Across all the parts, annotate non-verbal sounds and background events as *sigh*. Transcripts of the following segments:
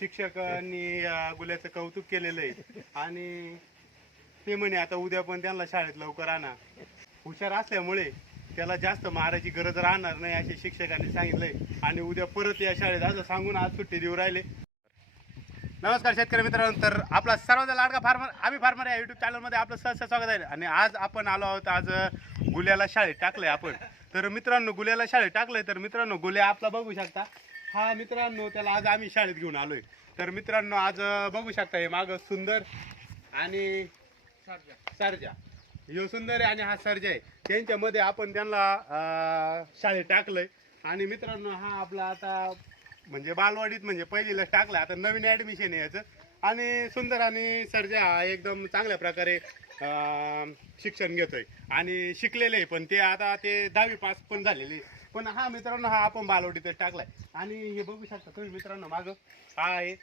शिक्षकांनी या गुल्याचं कौतुक केलेलं आहे. आणि ते म्हणे आता उद्या पण त्यांना शाळेत लवकर आणा. हुशार असल्यामुळे त्याला जास्त मारायची गरज राहणार नाही असे शिक्षकांनी सांगितलंय. आणि उद्या परत या शाळेत असं सांगून आज सुट्टी देऊ राहिले. नमस्कार शेतकरी मित्रांनो तर आपला सर्वांचा लाडका फार्मर आम्ही फार्मर या युट्यूब चॅनलमध्ये आपलं सहज स्वागत आहे. आणि आज आपण आलो आहोत आज गुल्याला शाळेत टाकलंय आपण. तर मित्रांनो गुल्याला शाळेत टाकलंय तर मित्रांनो गुल्या आपला बघू शकता. हा मित्रांनो त्याला आज आम्ही शाळेत घेऊन आलोय. तर मित्रांनो आज बघू शकता हे माग सुंदर आणि सर्जा. ह्यो सुंदर आहे आणि हा सर्जा आहे. त्यांच्यामध्ये आपण त्यांना शाळेत टाकलंय. आणि मित्रांनो हा आपला आता म्हणजे बालवाडीत म्हणजे पहिलीलाच टाकलाय. आता नवीन ऍडमिशन आहे याचं. आणि सुंदर आणि सर्जा हा एकदम चांगल्या प्रकारे अं, शिक्षण घेतोय. आणि शिकलेले पण ते आता ते दहावी पास पण झालेले. पण हा मित्रांनो हा आपण बालवाडीतच टाकलाय. आणि हे बघू शकता तुम्ही मित्रांनो मागं. हा आहे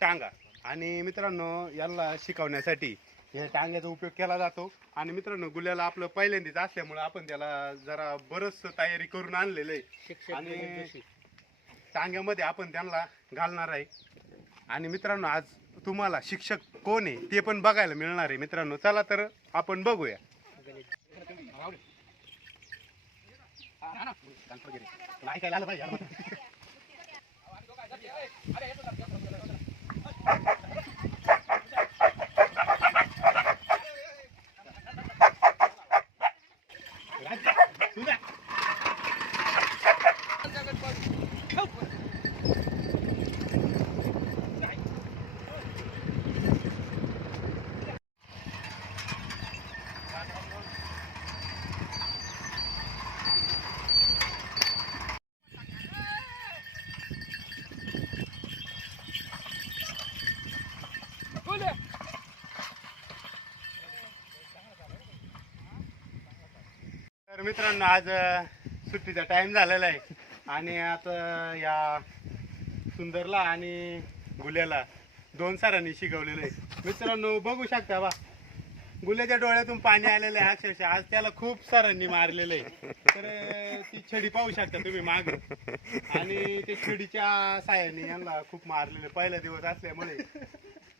टांगा. आणि मित्रांनो याला शिकवण्यासाठी या टांग्याचा उपयोग केला जातो. आणि मित्रांनो गुल्याला आपलं पहिल्यांदाच असल्यामुळे आपण त्याला जरा बरंच तयारी करून आणलेलं आहे. आणि टांग्यामध्ये आपण त्यांना घालणार आहे. आणि मित्रांनो आज तुम्हाला शिक्षक कोण आहे ते पण बघायला मिळणार आहे. मित्रांनो चला तर आपण बघूया. *laughs* तर मित्रांनो आज सुट्टीचा टाइम झालेला आहे. आणि आता या सुंदरला आणि गुल्याला दोन सरांनी शिकवलेलं आहे. मित्रांनो बघू शकता बा गुल्याच्या डोळ्यातून पाणी आलेलं आहे अक्षरशः. आज त्याला खूप सरांनी मारलेलं आहे. तर ती छडी पाहू शकता तुम्ही माग. आणि ते छडीच्या साह्याने यांना खूप मारलेलं आहे. पहिला दिवस असल्यामुळे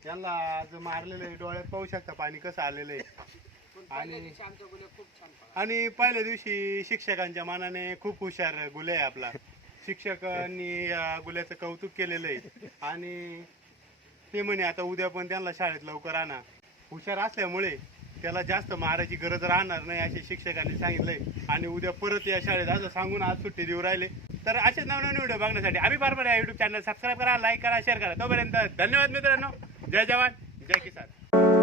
यांना आज मारलेलं आहे. डोळ्यात पाहू शकता पाणी कसं आलेलं आहे. आणि आणि पहिल्या दिवशी शिक्षकांच्या मनाने खूप हुशार गुले आहे आपला. शिक्षकांनी या गुल्याचं कौतुक केलेलं आहे. आणि ते म्हणे आता उद्या पण त्यांना शाळेत लवकर आणा. हुशार असल्यामुळे त्याला जास्त मारायची गरज राहणार नाही असे शिक्षकांनी सांगितलंय. आणि उद्या परत या शाळेत असं सांगून आज सुट्टी देऊ राहिले. तर असेच नवनवीन व्हिडिओ बघण्यासाठी आम्ही बरोबर या युट्यूब चॅनल सबस्क्राईब करा लाईक करा शेअर करा. तोपर्यंत धन्यवाद मित्रांनो. जय जवान जय किसान.